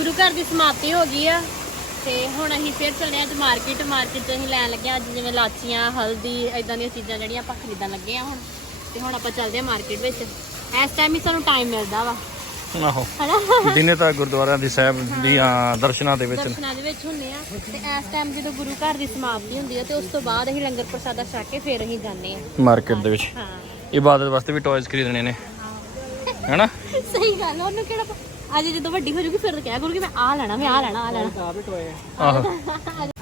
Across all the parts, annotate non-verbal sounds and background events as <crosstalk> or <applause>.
ਗੁਰੂ ਘਰ ਦੀ ਸਮਾਪਤੀ ਹੋ ਗਈ ਆ ਤੇ ਹੁਣ ਅਸੀਂ ਫੇਰ ਚੱਲੇ ਆ ਅੱਜ ਮਾਰਕੀਟ ਮਾਰਕੀਟ ਤੋਂ ਅਸੀਂ ਲੈਣ ਲੱਗੇ ਆ ਅੱਜ ਜਿਵੇਂ ਲਾਚੀਆਂ ਹਲਦੀ ਇਦਾਂ ਦੀਆਂ ਚੀਜ਼ਾਂ ਜਿਹੜੀਆਂ ਆਪਾਂ ਖਰੀਦਣ ਲੱਗੇ ਆ ਹੁਣ। ਤੇ ਹੁਣ ਆਪਾਂ ਚੱਲਦੇ ਆ ਮਾਰਕੀਟ ਵਿੱਚ। ਇਸ ਟਾਈਮ ਹੀ ਸਾਨੂੰ ਟਾਈਮ ਮਿਲਦਾ ਵਾ। ਆਹੋ। ਦਿਨੇ ਤਾਂ ਗੁਰਦੁਆਰਿਆਂ ਦੀ ਸਾਹਿਬ ਦੀਆਂ ਦਰਸ਼ਨਾਂ ਦੇ ਵਿੱਚ। ਦਰਸ਼ਨਾਂ ਦੇ ਵਿੱਚ ਹੁੰਨੇ ਆ। ਤੇ ਇਸ ਟਾਈਮ ਜਦੋਂ ਗੁਰੂ ਘਰ ਦੀ ਸਮਾਪਤੀ ਹੁੰਦੀ ਆ ਤੇ ਉਸ ਤੋਂ ਬਾਅਦ ਅਸੀਂ ਲੰਗਰ ਪ੍ਰਸਾਦਾ ਛਕ ਕੇ ਫੇਰ ਅਸੀਂ ਜਾਂਦੇ ਆ। ਮਾਰਕੀਟ ਦੇ ਵਿੱਚ। ਹਾਂ। ਇਬਾਦਤ ਵਾਸਤੇ ਵੀ ਟੌਇਜ਼ ਖਰੀਦਣੇ ਨੇ। ਹੈਨਾ? <laughs> ਸਹੀ ਗੱਲ ਉਹਨੂੰ ਕਿਹੜਾ ਅੱਜ ਜਦੋਂ ਵੱਡੀ ਹੋ ਜੂਗੀ ਫਿਰ ਤਾਂ ਕਿਹਾ ਕਰੂਗੀ ਮੈਂ ਆ ਲੈਣਾ ਮੈਂ ਆ ਲੈਣਾ ਆ ਲੈਣਾ। ਆਹੋ।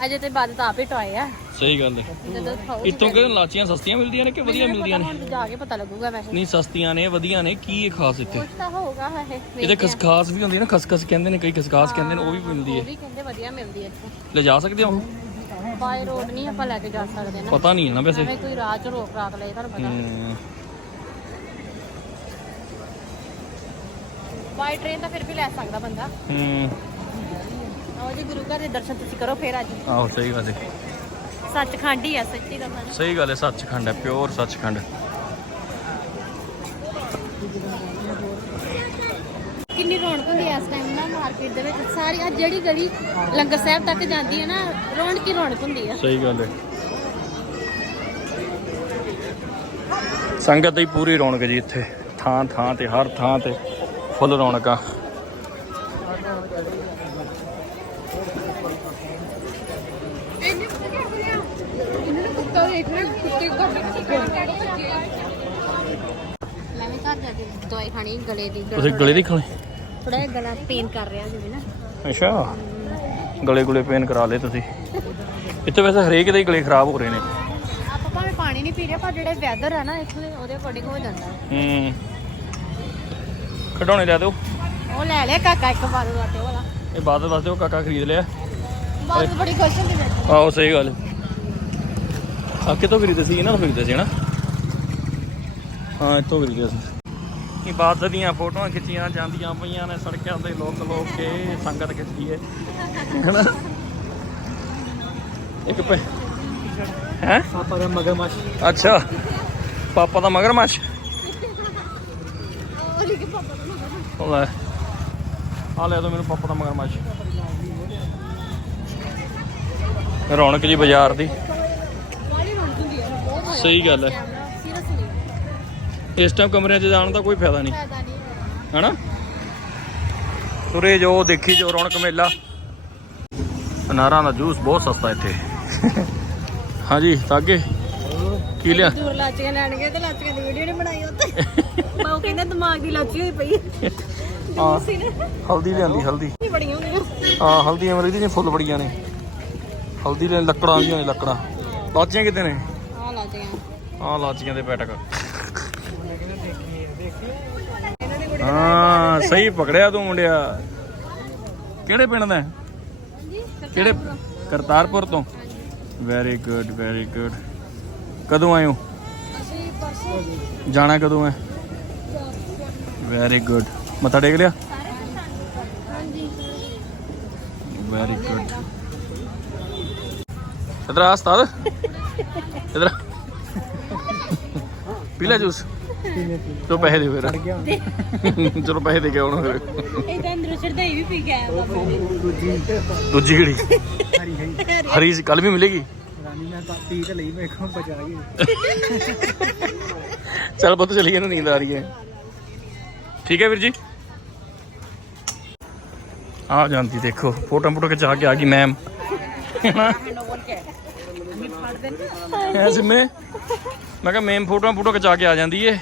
ਅਜੇ ਤੇ ਬਾਅਦ ਤਾਂ ਆਪੇ ਟੋਏ ਆ। ਸਹੀ ਗੱਲ ਹੈ। ਜਦੋਂ ਖਾਓ ਇਤੋਂ ਕਿ ਲਾਚੀਆਂ ਸਸਤੀਆਂ ਮਿਲਦੀਆਂ ਨੇ ਕਿ ਵਧੀਆ ਮਿਲਦੀਆਂ ਨੇ? ਹੁਣ ਤਾਂ ਜਾ ਕੇ ਪਤਾ ਲੱਗੂਗਾ ਵੈਸੇ। ਨਹੀਂ ਸਸਤੀਆਂ ਨੇ ਵਧੀਆ ਨੇ ਕੀ ਇਹ ਖਾਸ ਇੱਥੇ? ਕੁਝ ਤਾਂ ਹੋਊਗਾ ਇਹ ਇਹਦੇ ਖਸਖਾਸ ਵੀ ਹੁੰਦੀ ਹੈ ਨਾ ਖਸਖਸ ਕਹਿੰਦੇ ਨੇ ਕਈ ਖਸਖਾਸ ਕਹਿੰਦੇ ਨੇ ਉਹ ਵੀ ਮਿਲਦੀ ਉਹ ਹੈ। ਵੀ ਕਹਿੰਦੇ ਵਧੀਆ ਮਿਲਦੀ ਹੈ ਇੱਥੇ। ਲੈ ਜਾ ਸਕਦੇ ਹੋ? ਬਾਈ ਰੋਡ ਨਹੀਂ ਆਪਾਂ ਲੈ ਕੇ ਜਾ ਸਕਦੇ ਨਾ। ਪਤਾ ਨਹੀਂ ਹੈ ਨਾ ਵੈਸੇ। ਐਵੇਂ ਕੋਈ ਰਾਹ ਚ ਰੋਕ ਰਾਤ ਲਏ ਤੁਹਾਨੂੰ ਪਤਾ। ਹਮ, ਬਾਈ ਟ੍ਰੇਨ ਤਾਂ ਫਿਰ ਵੀ ਲੈ ਸਕਦਾ ਬੰਦਾ। ਹਮ, ਆਓ ਜੀ ਗੁਰੂ ਘਰ ਦੇ ਦਰਸ਼ਨ ਤੁਸੀਂ ਕਰੋ ਫਿਰ ਅੱਜ। ਆਹੋ ਸਹੀ ਗੱਲ ਹੈ ਸੱਚਖੰਡ ਹੀ ਆ ਸੱਚੀ ਦਾ ਸਹੀ ਗੱਲ ਹੈ ਸੱਚਖੰਡ ਹੈ ਪਿਓਰ ਸੱਚਖੰਡ। ਕਿੰਨੀ ਰੌਣਕ ਹੁੰਦੀ ਹੈ ਇਸ ਟਾਈਮ ਨਾ ਮਾਰਕੀਟ ਦੇ ਵਿੱਚ। ਸਾਰੀ ਆ ਜਿਹੜੀ ਗਲੀ ਲੰਗਰ ਸਾਹਿਬ ਤੱਕ ਜਾਂਦੀ ਹੈ ਨਾ ਰੌਣਕ ਹੀ ਰੌਣਕ ਹੁੰਦੀ ਆ। ਸਹੀ ਗੱਲ ਹੈ ਸੰਗਤ ਦੀ ਪੂਰੀ ਰੌਣਕ ਜੀ ਇੱਥੇ। ਥਾਂ ਥਾਂ ਤੇ ਹਰ ਥਾਂ ਤੇ। ਫੁੱਲ ਰੌਣਕਾਂ। ਮੈਂ ਵੀ ਘਰ ਜਾ ਕੇ ਦਵਾਈ ਖਾਣੀ ਗਲੇ ਦੀ ਤੁਸੀਂ ਗਲੇ ਦੀ ਖਾਣੇ? ਥੋੜਾ ਜਿਹਾ ਗਲਾ ਪੇਨ ਕਰ ਰਿਹਾ ਜਿਵੇਂ ਨਾ। ਅੱਛਾ। ਗਲੇ ਗੁਲੇ ਪੇਨ ਕਰਾ ਲਏ ਤੁਸੀਂ। ਇੱਥੇ ਵੈਸੇ ਹਰੇਕ ਦੇ ਹੀ ਗਲੇ ਖਰਾਬ ਹੋ ਰਹੇ ਨੇ। ਆਪਾਂ ਭਾਵੇਂ ਪਾਣੀ ਨਹੀਂ ਪੀ ਰਹੇ ਪਰ ਜਿਹੜੇ ਵੈਦਰ ਆ ਨਾ ਇੱਥੋਂ ਉਹਦੇ ਅਕੋਰਡਿੰਗ ਹੋ ਜਾਂਦਾ। ਹੂੰ। ਖਡਾਉਣੇ ਲੈ ਦਿਓ। ਉਹ ਲੈ ਲਿਆ ਕਾਕਾ ਇੱਕ ਬਾਰੂ ਵਾਟੇ ਵਾਲਾ। ਇਹ ਬਾਅਦ ਵਾਸਤੇ ਉਹ ਕਾਕਾ ਖਰੀਦ ਲਿਆ। ਬਾਤ ਬੜੀ ਖੁਸ਼ ਹੁੰਦੀ ਮੈਂ ਆਹੋ ਸਹੀ ਗੱਲ। ਆ ਕਿਤੋਂ ਖਰੀਦੇ ਸੀ? ਇਹਨਾਂ ਤੋਂ ਖਰੀਦੇ ਸੀ ਹਨਾ? ਹਾਂ ਇੱਥੋਂ ਖਰੀਦੇ ਸੀ। ਇਬਾਦਤ ਦੀਆਂ ਫੋਟੋਆਂ ਖਿੱਚੀਆਂ ਜਾਂਦੀਆਂ ਪਈਆਂ ਨੇ ਸੜਕਾਂ ਤੇ ਲੋਕ ਲੋਕ ਕੇ ਸੰਗਤ ਖਿੱਚਦੀ ਹੈ ਹਨਾ? ਇੱਕ ਪੈ ਹੈ? ਪਾਪਾ ਦਾ ਮਗਰਮੱਛ। ਅੱਛਾ। ਪਾਪਾ ਦਾ ਮਗਰਮੱਛ ਉਹ ਲਿਖ ਪਾਪਾ ਦਾ ਉਹ ਲੈ। ਆ ਲੈ ਦੋ ਮੈਨੂੰ ਪਾਪਾ ਦਾ ਮਗਰਮੱਛ ਰੌਣਕ ਜੀ ਬਾਜ਼ਾਰ ਦੀ। ਸਹੀ ਗੱਲ ਹੈ। ਇਸ ਟਾਈਮ ਕਮਰਿਆਂ 'ਚ ਜਾਣ ਦਾ ਕੋਈ ਫਾਇਦਾ ਨਹੀਂ। ਹਨਾ? ਤੁਰੇ ਜੋ ਦੇਖੀ ਜੋ ਰੌਣਕ ਮੇਲਾ। ਅਨਾਰਾਂ ਦਾ ਜੂਸ ਬਹੁਤ ਸਸਤਾ ਇੱਥੇ। <laughs> ਹਾਂਜੀ ਤਾਗੇ। ਕੀ ਲਿਆ? ਦੂਰ ਲਾਚੀਆਂ ਲੈਣਗੇ ਤੇ ਲਾਚੀਆਂ ਦੀ ਵੀਡੀਓ ਨਹੀਂ ਬਣਾਈ ਉੱਤੇ ਬਾਉ ਕਹਿੰਦਾ ਦਿਮਾਗ ਦੀ ਲਾਚੀ ਹੋਈ ਪਈ ਹੈ। ਹਾਂ। ਹਲਦੀ ਲਿਆਂਦੀ ਹਲਦੀ। ਬੜੀਆਂ ਹੁੰਦੀਆਂ ਹਾਂ ਹਲਦੀ ਅਮਰੀਕ ਦੀਆਂ ਫੁੱਲ ਬੜੀਆਂ ਨੇ। ਹਲਦੀ ਲੈ ਲੱਕੜਾਂ ਦੀਆਂ ਨੇ ਲੱਕੜਾਂ। ਲਾਚੀਆਂ ਕਿਤੇ ਨੇ? ਆ ਲਾਚੀਆਂ। ਆਹ ਲਾਚੀਆਂ ਦੇ ਪੈਟਕ। ਹਾਂ ਸਹੀ ਪਕੜਿਆ ਤੂੰ ਮੁੰਡਿਆ। ਕਿਹੜੇ ਪਿੰਡ ਦਾ ਹੈ? ਕਿਹੜੇ ਕਰਤਾਰਪੁਰ। ਤੋਂ। ਵੈਰੀ ਗੁੱਡ ਵੈਰੀ ਗੁੱਡ ਕਦੋਂ ਆਇਓ ਅਸੀਂ ਪਰਸੋਂ ਜਾਣਾ ਕਦੋਂ ਹੈ? ਵੈਰੀ ਗੁੱਡ ਮੱਥਾ ਟੇਕ ਲਿਆ? ਹਾਂਜੀ। ਵੈਰੀ ਗੁੱਡ ਇਧਰ ਆ ਉਸਤਾਦ। ਇਧਰ ਪੀ ਲੈ ਜੂਸ। ਤੋ ਪੈਸੇ ਦੇ ਫਿਰ। ਚਲੋ ਪੈਸੇ ਦੇ ਕੇ ਆਉਣਾ ਫਿਰ। ਇਦਾਂ ਅੰਦਰੋਂ ਚੜਦਾਈ ਵੀ ਪੀ ਗਿਆ ਦੂਜੀ ਕਿਹੜੀ ਹਰੀ ਹਰੀ। ਕੱਲ ਵੀ ਮਿਲੇਗੀ? ਰਾਣੀ ਮੈਂ ਤਾਂ ਪੀ ਤੇ ਲਈ ਮੈਂ ਕੋਲ ਬਚਾ ਗਈ ਚਲ ਪੁੱਤ ਚਲੀਏ ਨਾ ਨੀਂਦ ਆ ਰਹੀ ਹੈ। ਠੀਕ ਹੈ ਵੀਰ ਜੀ? ਆ ਜਾਂਦੀ ਦੇਖੋ ਫੋਟੋ ਫੋਟੋ ਖਿਚਾ ਕੇ ਆ ਗਈ ਮੈਮ ਐ ਸਿਮੇ ਮੈਂ ਕਿਹਾ ਮੈਮ ਫੋਟੋ ਫੋਟੋ ਖਿਚਾ ਕੇ ਆ ਜਾਂਦੀ ਏ।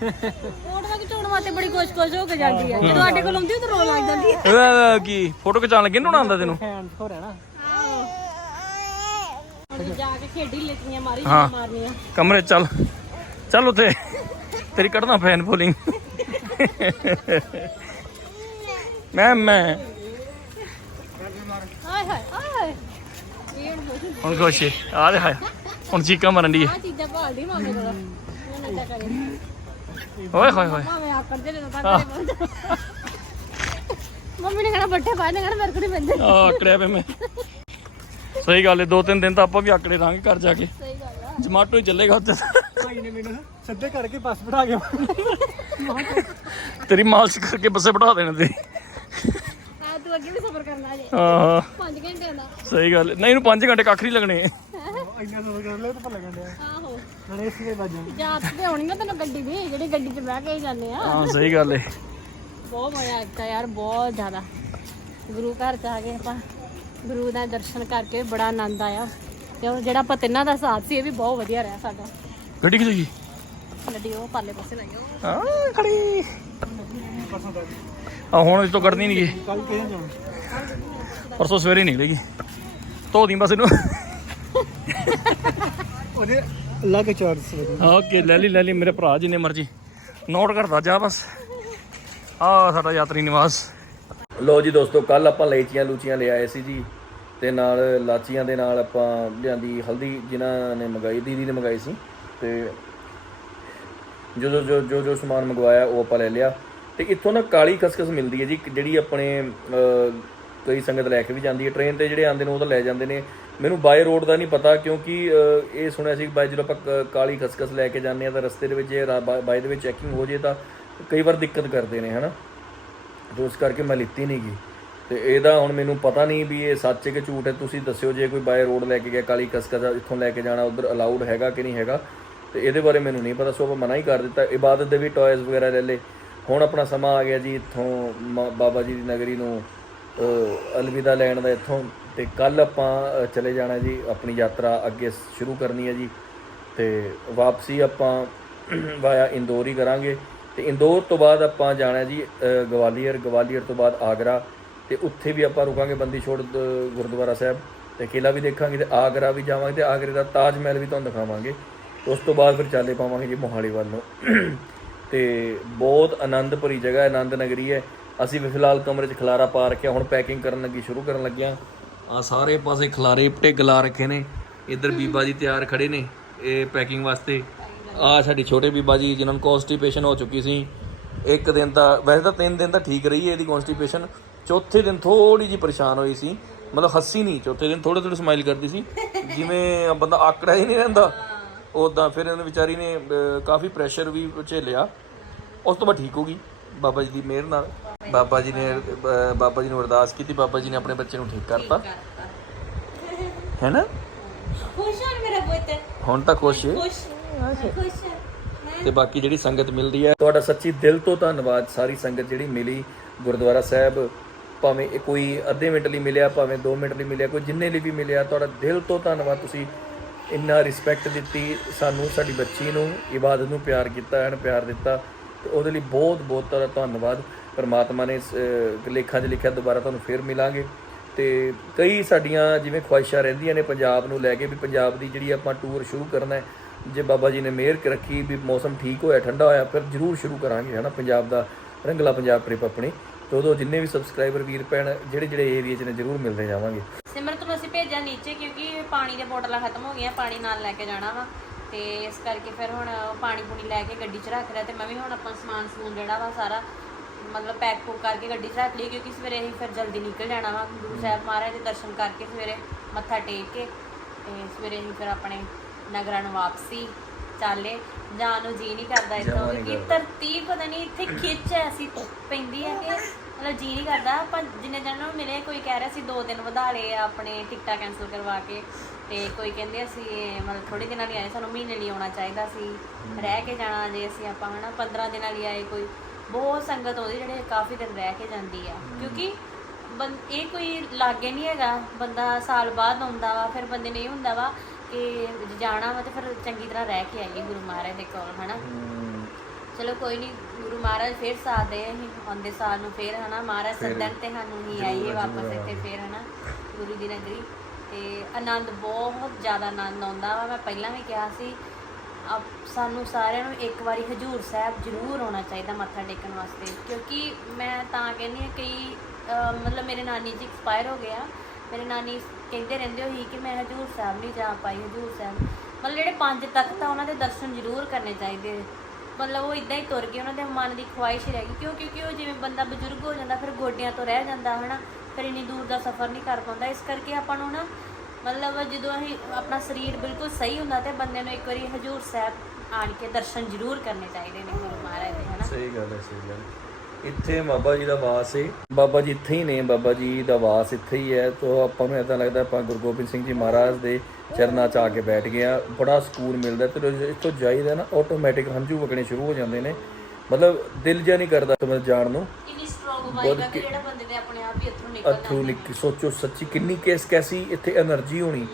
ਫੋਟੋ ਖਿਚਾਉਣ ਵਾਸਤੇ ਬੜੀ ਕੋਸ਼-ਕੋਸ਼ ਹੋ ਕੇ ਜਾਂਦੀ ਹੈ। ਜਦੋਂ ਸਾਡੇ ਕੋਲ ਆਉਂਦੀ ਉਹ ਤਾਂ ਰੋਣ ਲੱਗ ਜਾਂਦੀ ਹੈ। ਕੀ? ਫੋਟੋ ਖਿਚਾਣ ਲੱਗੇ ਨੂੰ ਆਉਂਦਾ ਤੈਨੂੰ? ਹੋ ਰਿਹਾ ਨਾ ਹੁਣ ਜਾ ਕੇ ਖੇਡੀ ਲਿੱਤੀਆਂ ਮਾਰੀ ਹਾਂ। ਮਾਰਨੀਆਂ ਕਮਰੇ 'ਚ ਚੱਲ। ਚੱਲ ਉੱਥੇ। ਤੇਰੀ ਕੱਢਣਾ ਫੈਨ ਫੋਲਿੰਗ ਮੈਂ ਮੈਂ। ਹਾਏ ਹਾਏ ਹਾਏ। ਇਹ ਹੁਣ ਹੋ ਗਈ ਹੁਣ ਖੁਸ਼ ਏ। ਆ ਦੇ ਹਾਏ ਹੁਣ ਚੀਕਾਂ ਮਾਰਨ ਦੀ ਆ ਚੀਜ਼ਾਂ ਭਾਲਦੀ ਮਾਮੇ ਕੋਲ। ਉਹਨਾਂ ਨੇ ਕਰੇ ਓਏ ਹੋਏ ਹੋਏ। ਮਾਮੇ ਆਕੜ ਦੇ ਜਦੋਂ ਤੱਕ ਮੰਮੀ ਨੇ ਕਹਿਣਾ ਬੱਠੇ ਪਾਏ ਨੇ ਕਹਿਣਾ ਮੇਰੇ ਕੋਲ ਨਹੀਂ ਪੈਂਦੇ। ਆ ਆਕੜਿਆ ਪਿਆ ਮੈਂ। ਸਹੀ ਗੱਲ ਏ ਦੋ ਤਿੰਨ ਦਿਨ ਤਾਂ ਆਪਾਂ ਵੀ ਆਕੜੇ ਰਾਂਗੇ ਘਰ ਜਾ ਕੇ। ਸਹੀ ਗੱਲ ਆ। ਜਮਾਟੋ ਹੀ ਚੱਲੇਗਾ ਉੱਤੇ ਭਾਈ ਨੇ ਮੈਨੂੰ ਸਿੱਧੇ ਕਰਕੇ ਬੱਸ ਬਿਠਾ ਕੇ ਤੇਰੀ ਮਾਲਸ਼ ਕਰਕੇ ਬੱਸੇ ਬਿਠਾ ਦੇਣਾ ਤੇਰੀ ਆ ਤੂੰ ਅੱਗੇ ਵੀ ਸਫ਼ਰ ਕਰਨਾ ਜੇ ਹਾਂ 5 ਘੰਟਿਆਂ ਦਾ। ਸਹੀ ਗੱਲ ਹੈ। ਨਹੀਂ ਇਹਨੂੰ 5 ਘੰਟੇ ਕੱਖ ਨਹੀਂ ਲੱਗਣੇ। ਇੰਨਾ ਸੋਚ ਕਰ ਲੈ ਤਾਂ ਭਲਾ ਗੰਡਿਆ ਆਹੋ। ਨਾਲੇ ਇਸ ਦੇ ਵੱਜਣ ਯਾਦ ਤੇ ਹੋਣੀ ਨਾ ਤੈਨੂੰ ਗੱਡੀ ਦੀ ਜਿਹੜੀ ਗੱਡੀ 'ਚ ਬਹਿ ਕੇ ਹੀ ਜਾਂਦੇ ਆ। ਹਾਂ ਸਹੀ ਗੱਲ ਹੈ ਬਹੁਤ ਮਜ਼ਾ ਆਇਆ ਯਾਰ ਬਹੁਤ ਜ਼ਿਆਦਾ। ਗੁਰੂ ਘਰ ਚ ਆ ਕੇ ਆਪਾਂ। ਗੁਰੂ ਦਾ ਦਰਸ਼ਨ ਕਰਕੇ ਬੜਾ ਆਨੰਦ ਆਇਆ। ਤੇ ਉਹ ਜਿਹੜਾ ਆਪਾਂ ਤਿੰਨਾਂ ਦਾ ਸਾਥ ਸੀ ਇਹ ਵੀ ਬਹੁਤ ਵਧੀਆ ਰਿਹਾ ਸਾਡਾ। ਗੱਡੀ ਕਿੱਥੇ ਗਈ ਗੱਡੀ ਉਹ ਪਾਲੇ ਪਾਸੇ ਲਾਈ ਉਹ ਹਾਂ ਖੜੀ। ਆ ਹੁਣ ਇਸ ਤੋਂ ਕੱਢਣੀ ਨਹੀਂ ਗਈ। ਕੱਲ ਕਿਹਨੇ ਜਾਣਾ ਪਰਸੋਂ ਸਵੇਰੇ ਨਿਕਲੇਗੀ। ਧੋ ਦੀ ਬਸ ਇਹਨੂੰ। ਉਹਦੇ ਅਲੱਗ ਚਾਰਜ ਲੱਗਣ ਓਕੇ ਲੈ ਲਈ ਲੈ ਲਈ ਮੇਰੇ ਭਰਾ ਜਿੰਨੇ ਮਰਜ਼ੀ। ਨੋਟ ਕਰਦਾ ਜਾ ਬਸ। ਆ ਸਾਡਾ ਯਾਤਰੀ ਨਿਵਾਸ। ਲੋ ਜੀ ਦੋਸਤੋ ਕੱਲ ਆਪਾਂ ਲੈਚੀਆਂ ਲੂਚੀਆਂ ਲੈ ਆਏ ਸੀ ਜੀ। ਤੇ ਨਾਲ ਲਾਚੀਆਂ ਦੇ ਨਾਲ ਆਪਾਂ ਲਿਆਂਦੀ ਹਲਦੀ, ਜਿਨ੍ਹਾਂ ਨੇ ਮੰਗਾਈ, ਦੀਦੀ ਨੇ ਮੰਗਾਈ ਸੀ। ਤੇ ਜੋ ਜੋ ਜੋ ਜੋ ਜੋ ਸਮਾਨ ਮੰਗਵਾਇਆ, ਉਹ ਆਪਾਂ ਲੈ ਲਿਆ। ਤੇ ਇੱਥੋਂ ਨਾ ਕਾਲੀ ਖਸਖਸ ਮਿਲਦੀ ਹੈ ਜੀ ਜਿਹੜੀ ਆਪਣੇ ਕਈ ਸੰਗਤ ਲੈ ਕੇ ਵੀ ਜਾਂਦੀ ਹੈ। ਟ੍ਰੇਨ ਤੇ ਜਿਹੜੇ ਆਉਂਦੇ ਨੇ, ਉਹ ਤਾਂ ਲੈ ਜਾਂਦੇ ਨੇ। ਮੈਨੂੰ ਬਾਏ ਰੋਡ ਦਾ ਨਹੀਂ ਪਤਾ, ਕਿਉਂਕਿ ਇਹ ਸੁਣਿਆ ਸੀ ਬਾਈ ਜਦੋਂ ਆਪਾਂ ਕ- ਕਾਲੀ ਖਸਖਸ ਲੈ ਕੇ ਜਾਂਦੇ ਆ ਤਾਂ ਰਸਤੇ ਦੇ ਵਿੱਚ ਜੇ ਬਾਈ ਦੇ ਵਿੱਚ ਚੈਕਿੰਗ ਹੋ ਜੇ ਤਾਂ ਕਈ ਵਾਰ ਦਿੱਕਤ ਕਰਦੇ ਨੇ, ਹਨਾ? ਜੋ ਉਸ ਕਰਕੇ ਮੈਂ ਲਿੱਤੀ ਨਹੀਂ ਗਈ ਤੇ ਇਹਦਾ ਹੁਣ ਮੈਨੂੰ ਪਤਾ ਨਹੀਂ ਵੀ ਇਹ ਸੱਚ ਹੈ ਕਿ ਝੂਠ ਹੈ। ਤੁਸੀਂ ਦੱਸਿਓ ਜੇ ਕੋਈ ਬਾਏ ਰੋਡ ਲੈ ਕੇ ਗਿਆ, ਕਾਲੀ ਖਸਖਸ ਇੱਥੋਂ ਲੈ ਕੇ ਜਾਣਾ, ਉਧਰ ਅਲਾਉਡ ਹੈਗਾ ਕਿ ਨਹੀਂ ਹੈਗਾ? ਤੇ ਇਹਦੇ ਬਾਰੇ ਮੈਨੂੰ ਨਹੀਂ ਪਤਾ, ਸੋ ਆਪਾਂ ਮਨਾ ਹੀ ਕਰ ਦਿੱਤਾ। ਇਬਾਦਤ ਦੇ ਵੀ ਟੌਇਜ਼ ਵਗੈਰਾ ਲੈ ਲੇ ਹੁਣ ਆਪਣਾ ਸਮਾਂ ਆ ਗਿਆ ਜੀ ਇੱਥੋਂ ਮ- ਬਾਬਾ ਜੀ ਦੀ ਨਗਰੀ ਨੂੰ ਅਲਵਿਦਾ ਲੈਣ ਦਾ ਇੱਥੋਂ। ਤੇ ਕੱਲ ਆਪਾਂ ਚਲੇ ਜਾਣਾ ਜੀ, ਆਪਣੀ ਯਾਤਰਾ ਅੱਗੇ ਸ਼ੁਰੂ ਕਰਨੀ ਹੈ ਜੀ। ਤੇ ਵਾਪਸੀ ਆਪਾਂ, ਵਾਇਆ ਇੰਦੌਰ ਹੀ ਕਰਾਂਗੇ। ਤੇ ਇੰਦੌਰ ਤੋਂ ਬਾਅਦ ਆਪਾਂ ਜਾਣਾ ਜੀ ਗਵਾਲੀਅਰ ਗਵਾਲੀਅਰ ਤੋਂ ਬਾਅਦ ਆਗਰਾ ਤੇ ਉੱਥੇ ਵੀ ਆਪਾਂ ਰੁਕਾਂਗੇ ਬੰਦੀ ਛੋੜ ਗੁਰਦੁਆਰਾ ਸਾਹਿਬ ਤੇ ਕਿਲਾ ਵੀ ਦੇਖਾਂਗੇ ਤੇ ਆਗਰਾ ਵੀ ਜਾਵਾਂਗੇ ਤੇ ਆਗਰੇ ਦਾ ਤਾਜ ਮਹਿਲ ਵੀ ਤੁਹਾਨੂੰ ਦਿਖਾਵਾਂਗੇ। ਉਸ ਤੋਂ ਬਾਅਦ ਫਿਰ ਚਾਲੇ ਪਾਵਾਂਗੇ ਜੀ ਮੋਹਾਲੀ ਵੱਲ ਨੂੰ। ਤੇ ਬਹੁਤ ਆਨੰਦ ਭਰੀ ਜਗ੍ਹਾ ਹੈ ਆਨੰਦ ਨਗਰੀ ਹੈ। ਅਸੀਂ ਵੀ ਫਿਲਹਾਲ ਕਮਰੇ 'ਚ ਖਲਾਰਾ ਪਾ ਰੱਖਿਆ, ਹੁਣ ਪੈਕਿੰਗ ਕਰਨ ਲੱਗੀ, ਸ਼ੁਰੂ ਕਰਨ ਲੱਗਿਆ। ਆ ਸਾਰੇ ਪਾਸੇ ਖਲਾਰੇ ਪਟੇ ਗਲਾ ਰੱਖੇ ਨੇ। ਇੱਧਰ ਬੀਬਾ ਜੀ ਤਿਆਰ ਖੜੇ ਨੇ ਇਹ ਪੈਕਿੰਗ ਵਾਸਤੇ। ਆ ਸਾਡੀ ਛੋਟੇ ਬੀਬਾ ਜੀ ਜਿਨ੍ਹਾਂ ਨੂੰ ਕਨਸਟੀਪੇਸ਼ਨ ਹੋ ਚੁੱਕੀ ਸੀ। ਇੱਕ ਦਿਨ ਤਾਂ ਵੈਸੇ ਤਾਂ ਤਿੰਨ ਦਿਨ ਤਾਂ ਠੀਕ ਰਹੀ ਹੈ ਇਹਦੀ ਕਨਸਟੀਪੇਸ਼ਨ ਚੌਥੇ ਦਿਨ ਥੋੜੀ ਜੀ ਪਰੇਸ਼ਾਨ ਹੋਈ ਸੀ। ਮਤਲਬ ਹੱਸੀ ਨਹੀਂ ਚੌਥੇ ਦਿਨ ਥੋੜੇ ਥੋੜੇ ਸਮਾਈਲ ਕਰਦੀ ਸੀ। ਜਿਵੇਂ ਬੰਦਾ ਆਕੜਾ ਹੀ ਨਹੀਂ ਰਹਿੰਦਾ। ਉਦਾਂ ਫਿਰ ਇਹਨੇ ਵਿਚਾਰੀ ਨੇ ਕਾਫੀ ਪ੍ਰੈਸ਼ਰ ਵੀ ਝੇਲਿਆ। ਉਸ ਤੋਂ ਬਾਅਦ ਠੀਕ ਹੋ ਗਈ ਬਾਬਾ ਜੀ ਦੀ ਮਿਹਰ ਨਾਲ। ਬਾਬਾ ਜੀ ਨੇ ਬਾਬਾ ਜੀ ਨੂੰ ਅਰਦਾਸ ਕੀਤੀ। ਬਾਬਾ ਜੀ ਨੇ ਆਪਣੇ ਬੱਚੇ ਨੂੰ ਠੀਕ ਕਰਤਾ। ਹੈ ਨਾ? ਖੁਸ਼ ਹੋ ਮੇਰਾ ਪੁੱਤ। ਹੁਣ ਤਾਂ ਖੁਸ਼ ਹੈ ਖੁਸ਼ ਤੇ ਬਾਕੀ ਜਿਹੜੀ ਸੰਗਤ ਮਿਲਦੀ ਹੈ ਤੁਹਾਡਾ ਸੱਚੀ ਦਿਲ ਤੋਂ ਧੰਨਵਾਦ। ਸਾਰੀ ਸੰਗਤ ਜਿਹੜੀ ਮਿਲੀ ਗੁਰਦੁਆਰਾ ਸਾਹਿਬ ਭਾਵੇਂ ਇਹ ਕੋਈ ਅੱਧੇ ਮਿੰਟ ਲਈ ਮਿਲਿਆ ਭਾਵੇਂ 2 ਮਿੰਟ ਲਈ ਮਿਲਿਆ ਕੋਈ ਜਿੰਨੇ ਲਈ ਵੀ ਮਿਲਿਆ ਤੁਹਾਡਾ ਦਿਲ ਤੋਂ ਧੰਨਵਾਦ। ਤੁਸੀਂ ਇੰਨਾ ਰਿਸਪੈਕਟ ਦਿੱਤੀ ਸਾਨੂੰ ਸਾਡੀ ਬੱਚੀ ਨੂੰ ਇਬਾਦਤ ਨੂੰ ਪਿਆਰ ਕੀਤਾ ਐਨ ਪਿਆਰ ਦਿੱਤਾ। ਤੇ ਉਹਦੇ ਲਈ ਬਹੁਤ ਬਹੁਤ ਤੁਹਾਡਾ ਧੰਨਵਾਦ। ਪਰਮਾਤਮਾ ਨੇ ਇਸ, ਲੇਖਾਂ 'ਚ ਲਿਖਿਆ ਦੁਬਾਰਾ ਤੁਹਾਨੂੰ ਫੇਰ ਮਿਲਾਂਗੇ। ਤੇ ਕਈ ਸਾਡੀਆਂ ਜਿਵੇਂ ਖੁਆਇਸ਼ਾਂ ਰਹਿੰਦੀਆਂ ਨੇ ਪੰਜਾਬ ਨੂੰ ਲੈ ਕੇ ਵੀ ਪੰਜਾਬ ਦੀ ਜਿਹੜੀ ਆਪਾਂ ਟੂਰ ਸ਼ੁਰੂ ਕਰਨਾ ਹੈ ਜੇ ਬਾਬਾ ਜੀ ਨੇ ਮਿਹਰ ਕ ਰੱਖੀ ਵੀ ਮੌਸਮ ਠੀਕ ਹੋਇਆ, ਠੰਡਾ ਹੋਇਆ, ਫਿਰ ਜ਼ਰੂਰ ਸ਼ੁਰੂ ਕਰਾਂਗੇ ਹਨਾ ਪੰਜਾਬ ਦਾ, ਰੰਗਲਾ ਪੰਜਾਬ ਟ੍ਰਿਪ ਆਪਣੀ। ਤੇ ਉਦੋਂ ਜਿੰਨੇ ਵੀ ਸਬਸਕ੍ਰਾਈਬਰ ਵੀਰ ਭੈਣ, ਜਿਹੜੇ ਜਿਹੜੇ ਏਰੀਆ 'ਚ ਨੇ ਜ਼ਰੂਰ ਮਿਲਦੇ ਜਾਵਾਂਗੇ। ਸਿਮਰਨ ਨੂੰ ਅਸੀਂ ਭੇਜਿਆ ਨੀਚੇ ਕਿਉਂਕਿ ਪਾਣੀ ਦੀਆਂ ਬੋਟਲਾਂ ਖਤਮ ਹੋ ਗਈਆਂ, ਪਾਣੀ ਨਾਲ ਲੈ ਕੇ ਜਾਣਾ ਵਾ। ਤੇ ਇਸ ਕਰਕੇ ਫਿਰ ਹੁਣ ਪਾਣੀ ਪੂਣੀ ਲੈ ਕੇ ਗੱਡੀ 'ਚ ਰੱਖ ਲਿਆ ਤੇ ਮੈਂ ਵੀ ਹੁਣ ਆਪਾਂ ਸਮਾਨ ਸਮੂਨ ਜਿਹੜਾ ਵਾ ਸਾਰਾ, ਮਤਲਬ ਪੈਕ ਪੂਕ ਕਰਕੇ ਗੱਡੀ 'ਚ ਰੱਖ ਲਈ ਕਿਉਂਕਿ ਸਵੇਰੇ ਅਸੀਂ ਫਿਰ ਜਲਦੀ ਨਿਕਲ ਜਾਣਾ ਵਾ। ਗੁਰੂ ਸਾਹਿਬ ਮਹਾਰਾਜ ਦੇ ਦਰਸ਼ਨ ਕਰਕੇ ਸਵੇਰੇ ਮੱਥਾ ਟੇਕ ਕੇ ਤੇ ਸਵੇਰੇ ਅਸੀਂ ਫਿਰ ਆਪਣੇ ਨਗਰਾਂ ਨੂੰ ਵਾਪਸੀ ਚਾਲੇ। ਜਾਣ ਨੂੰ ਜੀ ਨਹੀਂ ਕਰਦਾ ਇੱਥੋਂ ਕਿਉਂਕਿ ਤਰਤੀਬ ਪਤਾ ਨਹੀਂ ਇੱਥੇ ਖਿੱਚ ਐਸੀ ਪੈਂਦੀ ਹੈ ਕਿ ਮਤਲਬ ਜੀ ਨਹੀਂ ਕਰਦਾ। ਆਪਾਂ ਜਿੰਨੇ ਦਿਨ ਨੂੰ ਮਿਲੇ ਕੋਈ ਕਹਿ ਰਿਹਾ ਸੀ ਦੋ ਦਿਨ ਵਧਾ ਲਏ ਆ ਆਪਣੇ ਟਿਕਟਾਂ ਕੈਨਸਲ ਕਰਵਾ ਕੇ। ਤੇ ਕੋਈ ਕਹਿੰਦੇ ਅਸੀਂ ਮਤਲਬ ਥੋੜੇ ਦਿਨਾਂ ਲਈ ਆਏ ਸਾਨੂੰ ਮਹੀਨੇ ਲਈ ਆਉਣਾ ਚਾਹੀਦਾ ਸੀ। ਰਹਿ ਕੇ ਜਾਣਾ ਜੇ ਅਸੀਂ ਆਪਾਂ ਹਨਾ 15 ਦਿਨਾਂ ਲਈ ਆਏ ਕੋਈ। ਬਹੁਤ ਸੰਗਤ ਆਉਂਦੀ ਜਿਹੜੇ ਕਾਫੀ ਦਿਨ ਰਹਿ ਕੇ ਜਾਂਦੀ ਆ। ਕਿਉਂਕਿ ਬੰ ਇਹ ਕੋਈ ਲਾਗੇ ਨਹੀਂ ਹੈਗਾ। ਬੰਦਾ ਸਾਲ ਬਾਅਦ ਆਉਂਦਾ ਵਾ ਫਿਰ ਬੰਦੇ ਨੇ ਇਹ ਹੁੰਦਾ ਵਾ ਕਿ ਜਾਣਾ ਵਾ ਤੇ ਫਿਰ ਚੰਗੀ ਤਰ੍ਹਾਂ ਰਹਿ ਕੇ ਆਈਏ ਗੁਰੂ ਮਹਾਰਾਜ ਦੇ ਕੋਲ ਹਨਾ? ਚਲੋ ਕੋਈ ਨਹੀਂ ਗੁਰੂ ਮਹਾਰਾਜ ਫੇਰ ਸਾਥ ਦੇ ਅਸੀਂ ਆਉਂਦੇ ਸਾਲ ਨੂੰ ਫੇਰ ਹਨਾ? ਮਹਾਰਾਜ ਸੱਦਣ ਤੇ ਸਾਨੂੰ ਹੀ ਆਈਏ ਵਾਪਸ ਇੱਥੇ ਫੇਰ ਹਨਾ? ਗੁਰੂ ਦੀ ਨਗਰੀ। ਤੇ ਆਨੰਦ ਬਹੁਤ ਜ਼ਿਆਦਾ ਆਨੰਦ ਆਉਂਦਾ ਵਾ। ਮੈਂ ਪਹਿਲਾਂ ਵੀ ਕਿਹਾ ਸੀ ਸਾਨੂੰ ਸਾਰਿਆਂ ਨੂੰ ਇੱਕ ਵਾਰੀ ਹਜੂਰ ਸਾਹਿਬ ਜ਼ਰੂਰ ਆਉਣਾ ਚਾਹੀਦਾ ਮੱਥਾ ਟੇਕਣ ਵਾਸਤੇ। ਕਿਉਂਕਿ ਮੈਂ ਤਾਂ ਕਹਿੰਦੀ ਹਾਂ ਕਈ ਮਤਲਬ ਮੇਰੇ ਨਾਨੀ ਜੀ ਐਕਸਪਾਇਰ ਹੋ ਗਿਆ ਮੇਰੇ ਨਾਨੀ ਕਹਿੰਦੇ ਰਹਿੰਦੇ ਹੋਈ ਕਿ ਮੈਂ ਹਜੂਰ ਸਾਹਿਬ ਨਹੀਂ ਜਾ ਪਾਈ, ਹਜੂਰ ਸਾਹਿਬ। ਮਤਲਬ ਜਿਹੜੇ ਪੰਜ ਤਖਤ ਆ, ਉਹਨਾਂ ਦੇ ਦਰਸ਼ਨ ਜ਼ਰੂਰ ਕਰਨੇ ਚਾਹੀਦੇ। ਮਤਲਬ ਉਹ ਇਦਾਂ ਹੀ ਤੁਰ ਗਏ, ਉਹਨਾਂ ਦੇ ਮਨ ਦੀ ਖੁਆਇਸ਼ ਰਹਿ ਗਈ ਕਿਉਂ ਕਿਉਂਕਿ ਉਹ ਜਿਵੇਂ ਬੰਦਾ ਬਜ਼ੁਰਗ ਹੋ ਜਾਂਦਾ, ਫਿਰ ਗੋਡਿਆਂ ਤੋਂ ਰਹਿ ਜਾਂਦਾ, ਹਨਾ? ਫਿਰ ਇੰਨੀ ਦੂਰ ਦਾ ਸਫ਼ਰ ਨਹੀਂ ਕਰ ਪਾਉਂਦਾ। ਇਸ ਕਰਕੇ ਆਪਾਂ ਨੂੰ ਨਾ, ਮਤਲਬ ਜਦੋਂ ਅਸੀਂ ਆਪਣਾ ਸਰੀਰ ਬਿਲਕੁਲ ਸਹੀ ਹੁੰਦਾ, ਤੇ ਬੰਦੇ ਨੂੰ ਇੱਕ ਵਾਰੀ ਹਜੂਰ ਸਾਹਿਬ ਆਣ ਕੇ ਦਰਸ਼ਨ ਜ਼ਰੂਰ ਕਰਨੇ ਚਾਹੀਦੇ ਨੇ ਗੁਰੂ ਮਹਾਰਾਜ ਦੇ, ਹਨਾ? ਸਹੀ ਗੱਲ ਹੈ, ਸਹੀ ਗੱਲ। ਇੱਥੇ ਬਾਬਾ ਜੀ ਦਾ ਵਾਸ ਹੈ ਬਾਬਾ ਜੀ ਇੱਥੇ ਹੀ ਨੇ ਬਾਬਾ ਜੀ ਦਾ ਵਾਸ ਇੱਥੇ ਹੀ ਹੈ। ਤੋਂ ਆਪਾਂ ਨੂੰ ਇਦਾਂ ਲੱਗਦਾ ਆਪਾਂ ਗੁਰੂ ਗੋਬਿੰਦ ਸਿੰਘ ਜੀ ਮਹਾਰਾਜ ਦੇ ਚਰਨਾਂ 'ਚ ਆ ਕੇ ਬੈਠ ਗਏ ਗਿਆ ਬੜਾ ਸਕੂਨ ਮਿਲਦਾ ਤੇ ਇੱਥੋਂ ਜਾਈਦਾ ਨਾ ਆਟੋਮੈਟਿਕ ਹੰਝੂ ਵਗਣੇ ਸ਼ੁਰੂ ਹੋ ਜਾਂਦੇ ਨੇ। ਮਤਲਬ ਦਿਲ ਜਿਹਾ ਨਹੀਂ ਕਰਦਾ ਤੁਮ ਜਾਣ ਨੂੰ। ਕਿੰਨੀ ਸਟਰੋਂਗ ਵਾਈਬ ਜਿਹੜਾ ਬੰਦੇ ਦੇ ਆਪਣੇ ਆਪ ਹੀ ਅਥਰੂ ਨਿਕਲਦਾ ਅਥਰੂ ਨਿਕ ਸੋਚੋ ਸੱਚੀ ਕਿੰਨੀ ਕੇਸ ਕੈਸੀ ਇੱਥੇ એનર્ਜੀ ਹੋਣੀ।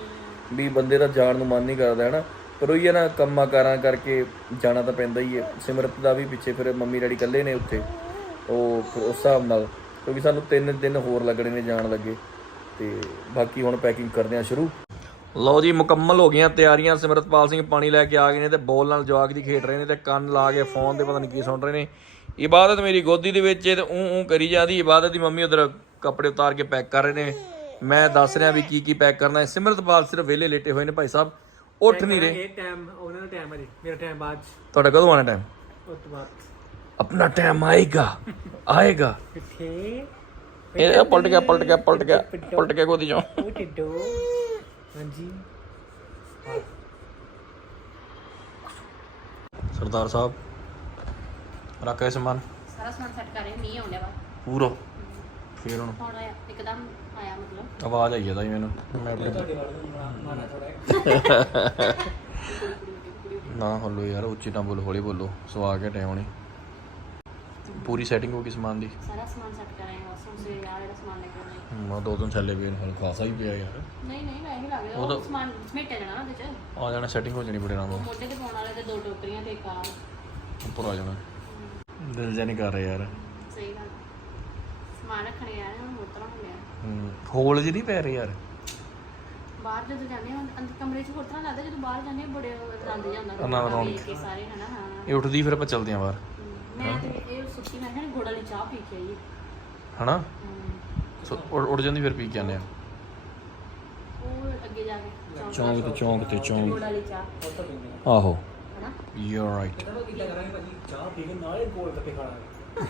ਵੀ ਬੰਦੇ ਦਾ ਜਾਣ ਨੂੰ ਮਨ ਨਹੀਂ ਕਰਦਾ ਹੈ ਨਾ ਪਰ ਉਹ ਹੀ ਨਾ ਕੰਮਾਂ ਕਾਰਾਂ ਕਰਕੇ ਜਾਣਾ ਤਾਂ ਪੈਂਦਾ ਹੀ ਹੈ। ਸਿਮਰਤ ਦਾ ਵੀ ਪਿੱਛੇ ਫਿਰ ਮੰਮੀ ਡੈਡੀ ਇਕੱਲੇ ਨੇ ਉੱਥੇ। ਉਹ ਫਿਰ ਉਸ ਹਿਸਾਬ ਨਾਲ ਕਿਉਂਕਿ ਸਾਨੂੰ ਤਿੰਨ ਦਿਨ ਹੋਰ ਲੱਗਣੇ ਨੇ ਜਾਣ ਲੱਗੇ ਤੇ ਬਾਕੀ ਹੁਣ ਪੈਕਿੰਗ ਕਰਦੇ ਆ ਸ਼ੁਰੂ। ਲਓ ਜੀ ਮੁਕੰਮਲ ਹੋ ਗਈਆਂ ਤਿਆਰੀਆਂ। ਸਿਮਰਤਪਾਲ ਸਿੰਘ ਪਾਣੀ ਲੈ ਕੇ ਆ ਗਏ ਨੇ ਤੇ ਬੋਲ ਨਾਲ ਜਵਾਕ ਦੀ ਖੇਡ ਰਹੇ ਨੇ ਤੇ ਕੰਨ ਲਾ ਕੇ ਫੋਨ ਤੇ ਪਤਾ ਨਹੀਂ ਕੀ ਸੁਣ ਰਹੇ ਨੇ। ਇਬਾਦਤ ਮੇਰੀ ਗੋਦੀ ਦੇ ਵਿੱਚ ਤੇ ਉਹ ਉਹ ਕਰੀ ਜਾਂਦੀ। ਇਬਾਦਤ ਦੀ ਮੰਮੀ ਉਧਰ ਕੱਪੜੇ ਉਤਾਰ ਕੇ ਪੈਕ ਕਰ ਰਹੇ ਨੇ। ਮੈਂ ਦੱਸ ਰਿਹਾ ਵੀ ਕੀ ਕੀ ਪੈਕ ਕਰਨਾ ਹੈ। ਸਿਮਰਤਪਾਲ ਸਿਰਫ ਵਿਹਲੇ ਲੇਟੇ ਹੋਏ ਨੇ ਭਾਈ ਸਾਹਿਬ। ਉੱਠ ਨਹੀਂ ਰਹੇ। ਇਹ ਟਾਈਮ ਉਹਨਾਂ ਦਾ ਟਾਈਮ ਹੈ ਜੀ। ਮੇਰਾ ਟਾਈਮ ਬਾਅਦ ਤੁਹਾਡਾ ਕਦੋਂ ਆਣਾ ਟਾਈਮ ਉਸ ਤੋਂ ਬਾਅਦ। ਆਪਣਾ ਟਾਈਮ ਆਏਗਾ ਆਏਗਾ ਕਿੱਥੇ ਇਹ ਪਲਟ ਗਿਆ ਪਲਟ ਗਿਆ ਪਲਟ ਗਿਆ ਪਲਟ ਗਿਆ ਗੋਦੀ ਚੋਂ ਉਹ ਟਿੱਡੋ ਹਾਂਜੀ ਸਰਦਾਰ ਸਾਹਿਬ ਰੱਖ ਇਹ ਸਮਾਨ ਸਾਰਾ ਸਮਾਨ ਸੈੱਟ ਕਰ ਰਹੇ ਮੀਂਹ ਆਉਂਦਾ ਵਾ ਪੂਰਾ ਫੇਰ ਹੁਣ ਹੁਣ ਆਇਆ ਇੱਕਦਮ ਆਇਆ ਮਤਲਬ ਆਵਾਜ਼ ਆਈ ਜਾਂਦਾ ਮੈਨੂੰ ਮੈਂ ਥੋੜਾ ਨਾ ਹੱਲੋ ਯਾਰ ਉੱਚੀ ਨਾ ਬੋਲੋ ਹੌਲੀ ਬੋਲੋ। ਸਵਾ ਕੇ ਹੋਣੀ। ਪੂਰੀ ਸੈਟਿੰਗ ਹੋ ਗਈ ਸਮਾਨ ਦੀ। ਸਾਰਾ ਸਮਾਨ ਸੈੱਟ ਕਰ ਰਹੇ ਹਾਂ ਬਸ ਹੁਣ ਸਵੇਰੇ ਆ ਜਿਹੜਾ ਸਮਾਨ ਲੈ ਕੇ ਆਉਣਾ ਮੈਂ ਦੋ ਦਿਨ ਚੱਲੇ ਪਏ ਨੇ ਹੁਣ ਖਾਸਾ ਹੀ ਪਿਆ ਯਾਰ। ਨਹੀਂ ਨਹੀਂ ਮੈਂ ਹੀ ਲੱਗ ਰਿਹਾ ਉਹ ਸਮਾਨ ਸਮੇਟਿਆ ਜਾਣਾ ਨਾ ਉਹਦੇ ਚ। ਆ ਜਾਣਾ ਸੈਟਿੰਗ ਹੋ ਜਾਣੀ ਬੜੇ ਨਾਲ। ਮੋਢੇ ਤੇ ਪਾਉਣ ਵਾਲੇ ਤੇ ਦੋ ਟੋਕਰੀਆਂ ਤੇ ਇੱਕ ਆ ਉੱਪਰ ਆ ਜਾਣਾ। ਦਿਲ ਜਿਹਾ ਨਹੀਂ ਕਰ ਰਿਹਾ ਯਾਰ। ਸਹੀ ਗੱਲ। ਸਮਾਨ ਰੱਖਣੇ ਆ ਹੁਣ ਮੋਟਰਾਂ ਹੁੰਦੇ ਆ ਹੂੰ, ਹੋਲ ਜੀ ਨਹੀਂ ਪੈ ਰਹੇ ਯਾਰ। ਬਾਹਰ ਜਦੋਂ ਜਾਂਦੇ ਹਾਂ ਅੰਦਰ ਕਮਰੇ 'ਚ ਹੋਰ ਤਰ੍ਹਾਂ ਲੱਗਦਾ ਜਦੋਂ ਬਾਹਰ ਜਾਂਦੇ ਹਾਂ ਬੜੇ ਰੰਦ ਜਾਂਦਾ ਆਨੰਦ ਆਉਂਦਾ। ਵੇਖ ਕੇ ਸਾਰੇ ਹਨਾ ਹਾਂ। ਇਹ ਉੱਠਦੀ ਫਿਰ ਆਪਾਂ ਚੱਲਦੇ ਆਂ ਬਾਹਰ। ਮੈਂ ਤੇ ਇਹ ਸੁੱਤੀ ਮੈਂ ਕਿਹਾ ਗੋੜਾ ਲਈ ਚਾਹ ਪੀ ਕੇ ਆਈ ਹਨਾ? ਸੋ ਉੱਡ ਉੱਡ ਜਾਂਦੀ ਫਿਰ ਪੀ ਕੇ ਆਨੇ ਆ। ਉਹ ਅੱਗੇ ਜਾ ਕੇ ਚੌਂਕ ਤੇ ਚੌਂਕ ਤੇ ਚੌਂਕ। ਗੋੜਾ ਲਈ ਚਾਹ। ਆਹੋ। ਹਨਾ? ਯੂ ਆਰ ਰਾਈਟ ਚਲੋ ਕਿੱਦਾਂ ਕਰਾਂਗੇ ਭਾਜੀ ਚਾਹ ਪੀ ਕੇ ਨਾਲੇ ਗੋਲ ਗੱਪੇ ਖਾਣਾ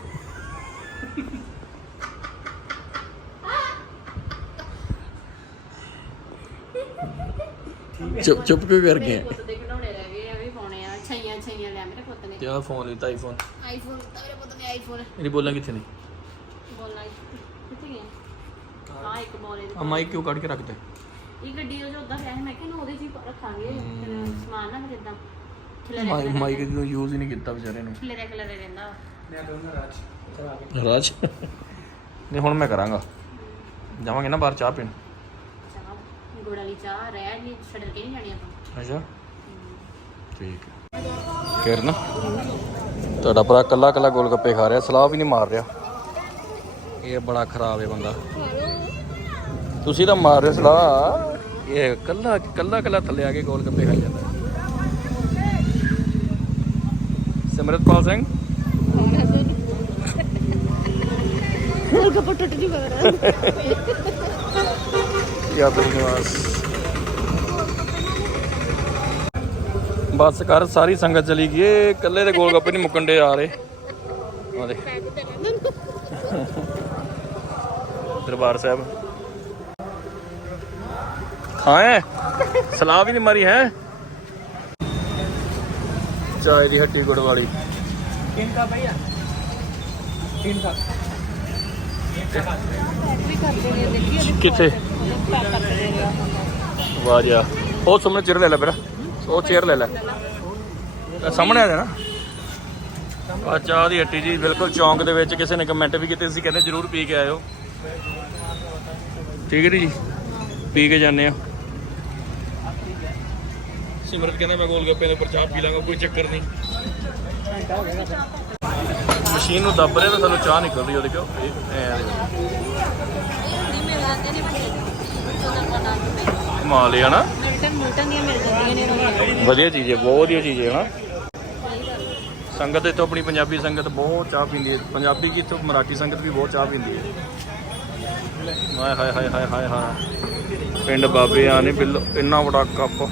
ਚੁੱਪ ਚੁੱਪ ਕਿਉਂ ਕਰ ਗਏ ਪੁੱਤ ਦੇ ਖਿਡੌਣੇ ਰਹਿ ਗਏ ਆ ਵੀ ਪਾਉਣੇ ਆ ਛਈਆਂ ਛਈਆਂ ਲਿਆ ਮੇਰੇ ਪੁੱਤ ਨੇ। ਤੇ ਆ ਫੋਨ ਲਿੱਤਾ ਆਈਫੋਨ ਆਈਫੋਨ ਤਾਂ ਮੇਰੇ ਪੁੱਤ ਨੇ ਆਈਫੋਨ ਇਹਦੀ ਬੋਲਾਂ ਕਿੱਥੇ ਨਹੀਂ ਬੋਲਣਾ ਕਿੱਥੇ ਗਿਆ? ਹਾਂ। ਇੱਕ ਬੋਲੇ ਆ ਮਾਈਕ ਕਿਉਂ ਕੱਢ ਕੇ ਰੱਖਦੇ ਇਹ ਗੱਡੀ ਉਹ ਜੋ ਉਦਾਂ ਰਿਹਾ ਮੈਂ ਕਿਹਾ ਇਹਨੂੰ ਉਹਦੇ 'ਚ ਹੀ ਰੱਖਾਂਗੇ। ਸਮਾਨ ਨਾ ਫਿਰ ਇਦਾਂ ਮਾਈਕ ਮਾਈਕ ਕਿਉਂ ਯੂਜ਼ ਹੀ ਨਹੀਂ ਕੀਤਾ ਵਿਚਾਰੇ ਨੂੰ। ਖਿਲਰਿਆ ਖਿਲਰਿਆ ਰਹਿੰਦਾ। ਮੈਂ ਕਹੂੰਗਾ ਰਾਜ ਕੇ ਰਾਜ? ਨਹੀਂ ਹੁਣ ਮੈਂ ਕਰਾਂਗਾ। ਜਾਵਾਂਗੇ ਨਾ ਬਾਹਰ ਚਾਹ ਪੀਣ। ਚਾਹ? ਗੁੜ ਵਾਲੀ ਚਾਹ ਰਹਿ ਨਹੀਂ ਛੱਡ ਕੇ ਨਹੀਂ ਜਾਣੀ ਆਪਾਂ? ਅੱਛਾ। ਠੀਕ ਹੈ। ਕਿਰਨ ਤੁਹਾਡਾ ਭਰਾ ਕੱਲਾ ਕੱਲਾ ਗੋਲ ਗੱਪੇ ਖਾ ਰਿਹਾ ਸਲਾਹ ਵੀ ਨਹੀਂ ਮਾਰ ਰਿਹਾ। ਇਹ ਬੜਾ ਖਰਾਬ ਹੈ ਬੰਦਾ। ਤੁਸੀਂ ਤਾਂ ਮਾਰ ਰਹੇ ਸਲਾਹ। ਇਹ ਕੱਲਾ ਕੱਲਾ ਕੱਲਾ ਥੱਲੇ ਆ ਕੇ ਗੋਲ ਗੱਪੇ ਖਾਈ ਜਾਂਦਾ। ਸਿਮਰਤਪਾਲ ਸਿੰਘ? ਗੱਪਾ ਟੁੱਟ ਜੂਗਾ ਯਾਦਵ ਨਿਵਾਸ। ਬਸ ਕਰ ਸਾਰੀ ਸੰਗਤ ਚਲੀ ਗਈ। ਏ ਇਕੱਲੇ ਦੇ ਗੋਲ ਗੱਪੇ ਨਹੀਂ ਮੁੱਕਣ ਦੇ ਆ ਰਹੇ। ਆ ਦੇ ਦਰਬਾਰ ਸਾਹਿਬ। ਖਾਏ ਸਲਾਹ ਵੀ ਨਹੀਂ ਮਾਰੀ ਹੈ। ਚਾਏ ਦੀ ਹੱਟੀ ਗੁੜ ਵਾਲੀ ਕਿੰਨ ਭਈਆ ਕਿੰਨ ਕਿੱਥੇ? ਵਾਹ ਉਹ ਸੁਮਨ ਚਿਰ ਲੈ ਲੈ ਬੇਰਾ ਉਹ ਚੇਅਰ ਲੈ ਲੈ। ਸਾਹਮਣੇ ਆ ਜਾਣਾ। ਆ ਚਾਹ ਦੀ ਹੱਟੀ ਜੀ, ਬਿਲਕੁਲ ਚੌਂਕ ਦੇ ਵਿੱਚ ਕਿਸੇ ਨੇ ਕਮੈਂਟ ਵੀ ਕੀਤੇ ਸੀ ਕਹਿੰਦੇ ਜਰੂਰ ਪੀ ਕੇ ਆਇਓ। ਠੀਕ ਹੈ ਜੀ। ਪੀ ਕੇ ਜਾਂਦੇ ਆ ਸਿਮਰਤ ਕਹਿੰਦਾ, ਮੈਂ ਗੋਲ ਗੱਪੇ ਦੇ ਉੱਪਰ ਚਾਹ ਪੀ ਲਾਂਗਾ, ਕੋਈ ਚੱਕਰ ਨਹੀਂ। ਮਸ਼ੀਨ ਨੂੰ ਦੱਬ ਰਿਹਾ ਤਾਂ ਸਾਨੂੰ ਚਾਹ ਨਿਕਲ ਰਹੀ ਉਹਦੇ ਕਿਉਂ ਇਹ ਐ ਕਮਾਲ ਹੈ ਨਾ? ਮਿਲਟਨ ਮਿਲਟਨ ਦੀਆਂ ਮਿਲ ਜਾਂਦੀਆਂ ਨੇ ਰੋਜ਼ ਵਧੀਆ ਚੀਜ਼ ਹੈ ਬਹੁਤ ਵਧੀਆ ਚੀਜ਼ ਹੈ ਨਾ। ਸੰਗਤ ਇੱਥੋਂ ਆਪਣੀ ਪੰਜਾਬੀ ਸੰਗਤ ਬਹੁਤ ਚਾਹ ਪੀਂਦੀ ਹੈ। ਪੰਜਾਬੀ ਕੀ ਇੱਥੋਂ ਮਰਾਠੀ ਸੰਗਤ ਵੀ ਬਹੁਤ ਚਾਹ ਪੀਂਦੀ ਹੈ। ਹਾਏ ਹਾਏ ਹਾਏ ਹਾਏ ਹਾਏ ਹਾਏ। ਪਿੰਡ ਬਾਬੇ ਆ ਨੇ ਬਿੱਲ ਇੰਨਾ ਵੱਡਾ ਕੱਪ।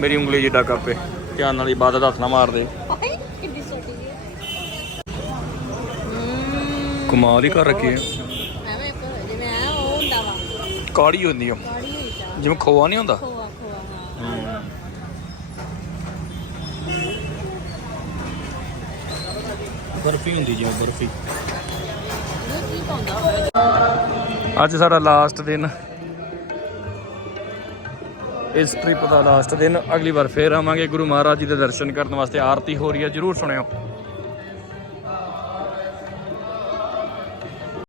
ਮੇਰੀ ਉਂਗਲੀ ਜਿੱਡਾ ਕੱਪ ਹੈ ਧਿਆਨ ਨਾਲ ਇਬਾਦਤ ਹੱਥ ਨਾ ਮਾਰ ਦੇ ਕਿੰਨੀ ਛੋਟੀ ਜੀ ਕਮਾਲ ਹੀ ਕਰ ਰੱਖੀ ਹੈ। ਐਵੇਂ ਇੱਕ ਜਿਵੇਂ ਆ ਉਹ ਹੁੰਦਾ ਵਾ। ਕਾੜੀ ਹੁੰਦੀ ਆ। ਜਿਵੇਂ ਖੋਆ ਨਹੀਂ ਹੁੰਦਾ ਖੋਆ ਖੋਆ ਹਾਂ ਬਰਫੀ ਹੁੰਦੀ ਜਿਵੇਂ ਬਰਫੀ। ਅੱਜ ਸਾਡਾ ਲਾਸਟ ਦਿਨ। ਇਸ ਟ੍ਰਿਪ ਦਾ ਲਾਸਟ ਦਿਨ। ਅਗਲੀ ਵਾਰ ਫੇਰ ਆਵਾਂਗੇ ਗੁਰੂ ਮਹਾਰਾਜ ਜੀ ਦੇ ਦਰਸ਼ਨ ਕਰਨ ਵਾਸਤੇ। ਆਰਤੀ ਹੋ ਰਹੀ ਹੈ, ਜਰੂਰ ਸੁਣਿਓ।